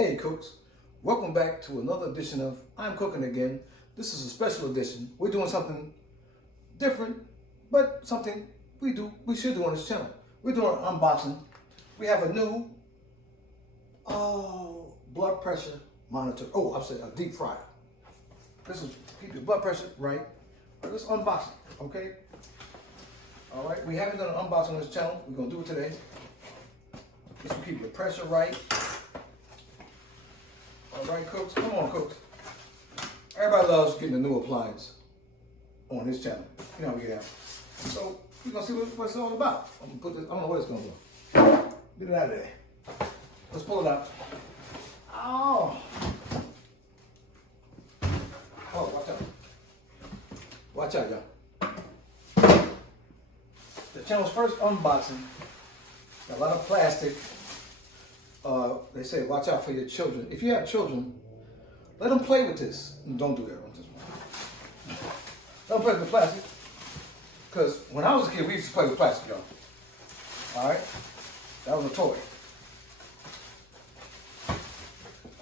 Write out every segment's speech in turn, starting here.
Hey cooks, welcome back to another edition of I'm Cooking Again. This is a special edition. We're doing something different, but something we should do on this channel. We're doing an unboxing. We have a new blood pressure monitor. Oh, I'm saying a deep fryer. This is keep your blood pressure right. Let's unbox it, okay? All right, we haven't done an unboxing on this channel. We're gonna do it today. This will keep your pressure right. All right, cooks, come on, cooks. Everybody loves getting a new appliance on this channel. You know how we get out. So we're gonna see what it's all about. I'm gonna put this. I don't know what it's gonna do. Get it out of there. Let's pull it out. Oh, watch out! Watch out, y'all. The channel's first unboxing. Got a lot of plastic. They say watch out for your children. If you have children, let them play with this. Don't do that on this one. Don't play with the plastic. Because when I was a kid, we used to play with plastic, y'all. Alright? That was a toy.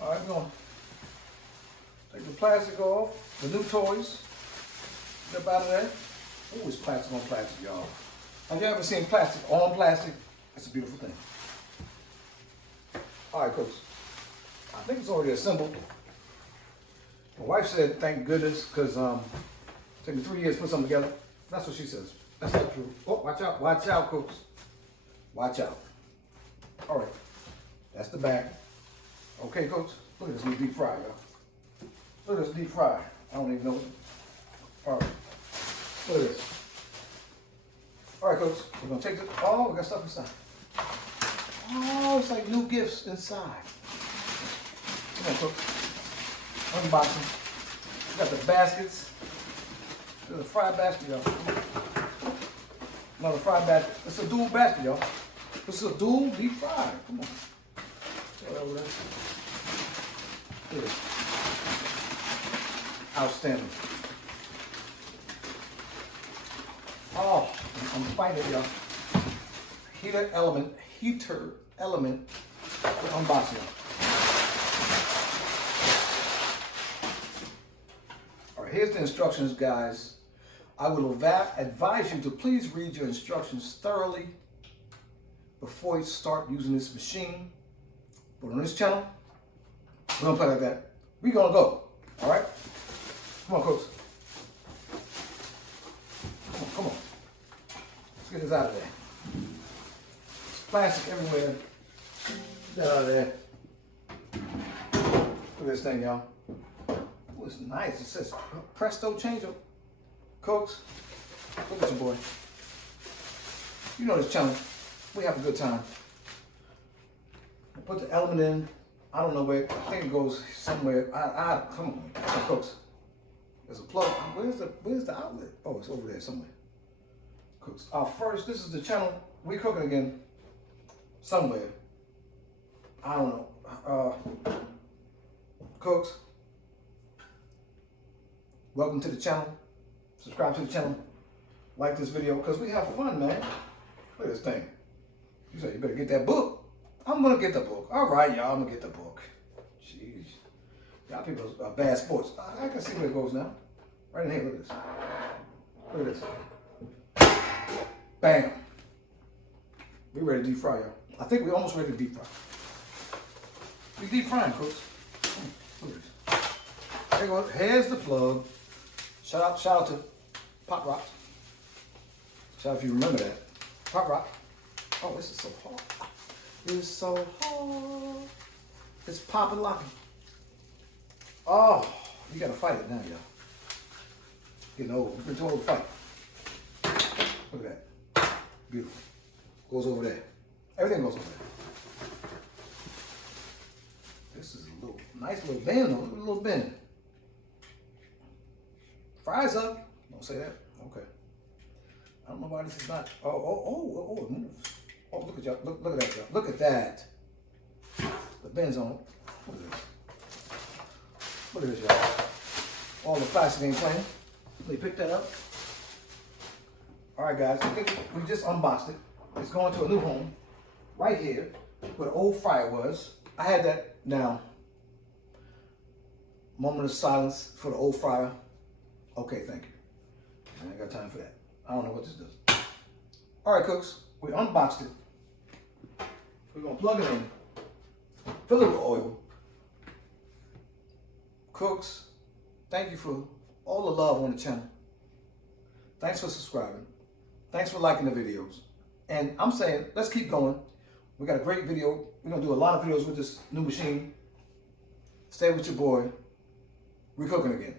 Alright, we're going to take the plastic off. The new toys. Get up out of there. Oh, it's plastic on plastic, y'all. Have you ever seen plastic on plastic? It's a beautiful thing. All right, cooks. I think it's already assembled. My wife said, thank goodness, because it took me 3 years to put something together. That's what she says. That's not true. Oh, watch out, cooks. Watch out. All right, that's the back. Okay, cooks, look at this new deep fry, y'all. Look at this deep fry. I don't even know. All right, look at this. All right, cooks, we're gonna take this. Oh, we got stuff inside. Oh, it's like new gifts inside. Come on, cooks. Unboxing. We got the baskets. There's a fry basket, y'all. Another fry basket. It's a dual basket, y'all. This is a dual deep fry. Come on. Throw that over there. Look at this. Outstanding. Oh, I'm fighting, y'all. Heater element to unbox, y'all. All right, here's the instructions, guys. I will advise you to please read your instructions thoroughly before you start using this machine. But on this channel, we're gonna play like that. We're gonna go, all right? Come on, cooks. Come on. Let's get this out of there. There's plastic everywhere. Get that out of there. Look at this thing, y'all. Oh, it's nice. It says Presto change-up. Cooks, look at your boy. You know this channel. We have a good time. I put the element in. I don't know where. I think it goes somewhere. Come on, cooks. There's a plug. Where's the outlet? Oh, it's over there somewhere. Cooks. First, this is the channel. We're cooking again. Somewhere. I don't know. Cooks. Welcome to the channel. Subscribe to the channel. Like this video because we have fun, man. Look at this thing. You said you better get that book. I'm gonna get the book. All right, y'all. I'm gonna get the book. Jeez. Y'all people are bad sports. I can see where it goes now. Right in here. Look at this. Look at this. Bam. We ready to deep fry, y'all. I think we're almost ready to deep fry. We deep frying, cooks. Look at this. There you go. Here's the plug. Shout out to Pop Rocks. Shout out if you remember that. Pop Rock. Oh, this is so hard. It's so hard. It's popping locking. Oh, you gotta fight it now, y'all. Getting old. You're too old to fight. Look at that. Beautiful. Goes over there. Everything goes over there. This is a nice little bend though. Look at the little bend. Fries up. Don't say that. Okay. I don't know why this is not. Oh, it moves. Oh, look at y'all. Look at that, y'all. Look at that. The bend's on. Look at this. Look at this, y'all. All the plastic ain't playing. Let me pick that up. All right, guys. I think we just unboxed it. It's going to a new home right here where the old fryer was. I had that Now, moment of silence for the old fryer. Okay, thank you. I ain't got time for that. I don't know what this does. All right, cooks, we unboxed it. We're gonna plug it in, fill it with oil. Cooks, thank you for all the love on the channel. Thanks for subscribing. Thanks for liking the videos. And I'm saying, let's keep going. We got a great video. We're gonna do a lot of videos with this new machine. Stay with your boy. We're cooking again.